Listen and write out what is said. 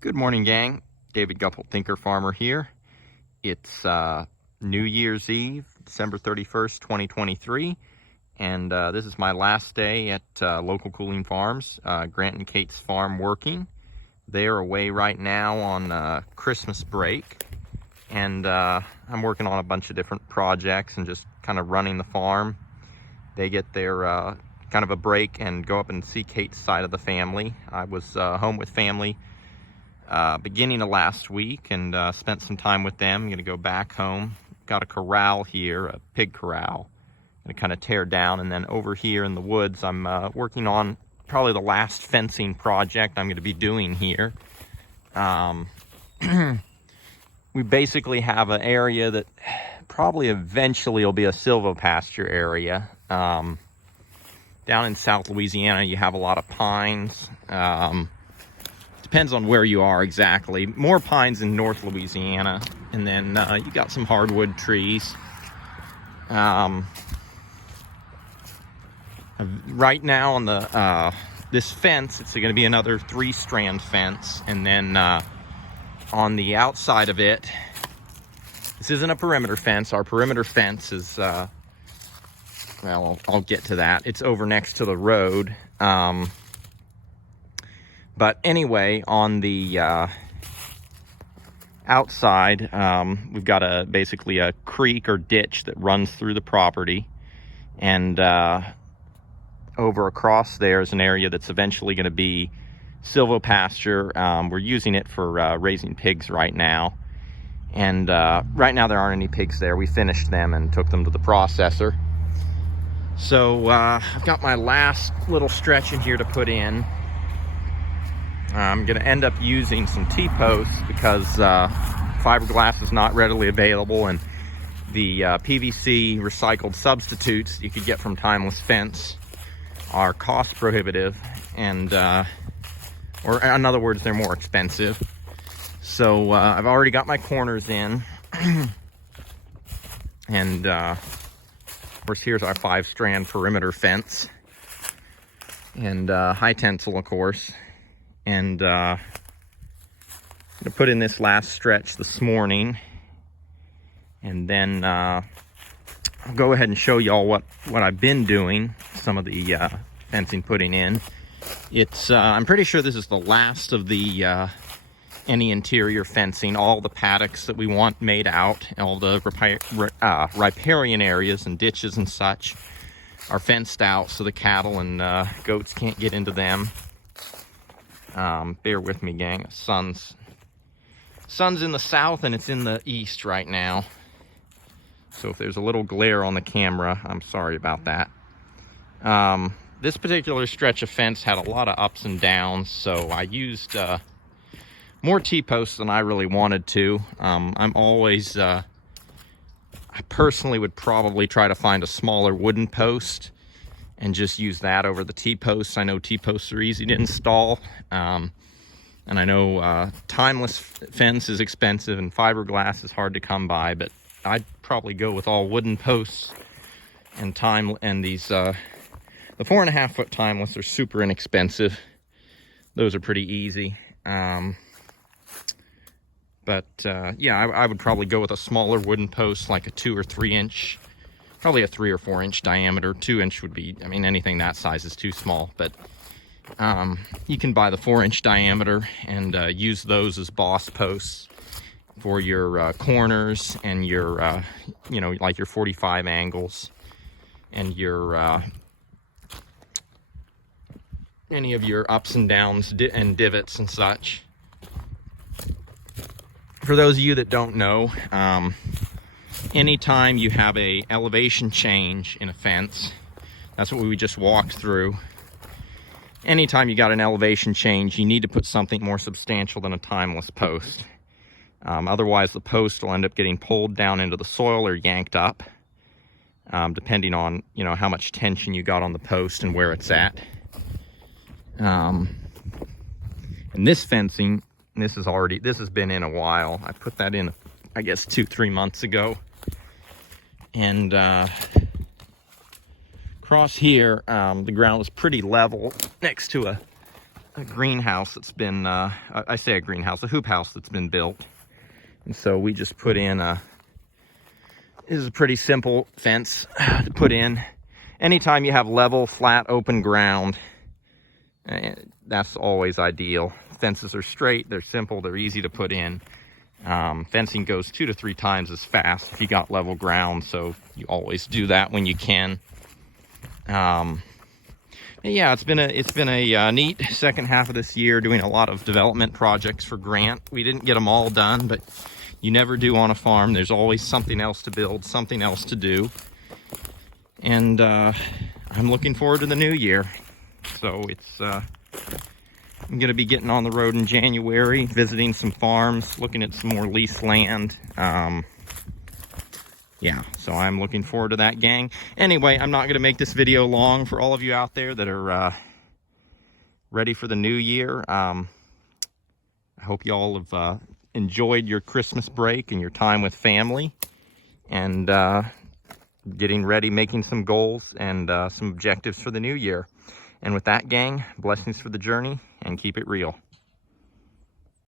Good morning, gang. David Gupple, Thinker Farmer here. It's New Year's Eve, December 31st, 2023, and this is my last day at Local Cooling Farms, Grant and Kate's farm working. They are away right now on Christmas break, and I'm working on a bunch of different projects and just kind of running the farm. They get their kind of a break and go up and see Kate's side of the family. I was home with family beginning of last week and spent some time with them. I'm gonna go back home. Got a corral here, a pig corral. Gonna kind of tear down, and then over here in the woods, I'm working on probably the last fencing project I'm gonna be doing here. We basically have an area that probably eventually will be a silvopasture area. Down in South Louisiana, you have a lot of pines. Depends on where you are exactly. More pines in North Louisiana, and then you got some hardwood trees. Right now on the this fence, it's going to be another 3-strand fence, and then on the outside of it, this isn't a perimeter fence. Our perimeter fence is well, I'll get to that. It's over next to the road. But anyway, on the outside, we've got basically a creek or ditch that runs through the property, and over across there is an area that's eventually going to be silvopasture. We're using it for raising pigs right now, and right now there aren't any pigs there. We finished them and took them to the processor. So I've got my last little stretch in here to put in. I'm going to end up using some T-posts because fiberglass is not readily available, and the PVC recycled substitutes you could get from Timeless Fence are cost prohibitive, and or in other words, they're more expensive. So I've already got my corners in, and of course here's our 5-strand perimeter fence, and high tensile, of course. And I'm gonna put in this last stretch this morning, and then I'll go ahead and show y'all what I've been doing. Some of the fencing putting in. It's I'm pretty sure this is the last of the any interior fencing. All the paddocks that we want made out, all the riparian areas and ditches and such are fenced out, so the cattle and goats can't get into them. Bear with me, gang. Sun's in the south and it's in the east right now, so if there's a little glare on the camera, I'm sorry about that. This particular stretch of fence had a lot of ups and downs, so I used more T-posts than I really wanted to. I'm always I personally would probably try to find a smaller wooden post and just use that over the T-posts. I know T-posts are easy to install, and I know Timeless Fence is expensive and fiberglass is hard to come by, but I'd probably go with all wooden posts. And these the 4.5-foot Timeless are super inexpensive. Those are pretty easy. Yeah, I would probably go with a smaller wooden post, like a 2 or 3 inch. Probably a 3 or 4 inch diameter. 2 inch would be, I mean, anything that size is too small, but you can buy the 4 inch diameter and use those as boss posts for your corners and your, you know, like your 45 angles and your, any of your ups and downs and divots and such. For those of you that don't know, anytime you have a elevation change in a fence, that's what we just walked through. Anytime you got an elevation change, you need to put something more substantial than a Timeless post. Otherwise, the post will end up getting pulled down into the soil or yanked up, depending on, you know, how much tension you got on the post and where it's at. And this fencing, this has been in a while. I put that in, I guess, 2-3 months ago. And across here, the ground was pretty level next to greenhouse that's been, I say a greenhouse, a hoop house that's been built. And so we just put in this is a pretty simple fence to put in. Anytime you have level, flat, open ground, that's always ideal. Fences are straight, they're simple, they're easy to put in. Fencing goes 2 to 3 times as fast if you got level ground, so you always do that when you can. Yeah, it's been a neat second half of this year, doing a lot of development projects for Grant. We didn't get them all done, but you never do on a farm. There's always something else to build, something else to do. And I'm looking forward to the new year. So it's I'm going to be getting on the road in January, visiting some farms, looking at some more leased land. Yeah, so I'm looking forward to that, gang. Anyway, I'm not going to make this video long for all of you out there that are ready for the new year. I hope you all have enjoyed your Christmas break and your time with family, and getting ready, making some goals and some objectives for the new year. And with that, gang, blessings for the journey, and keep it real.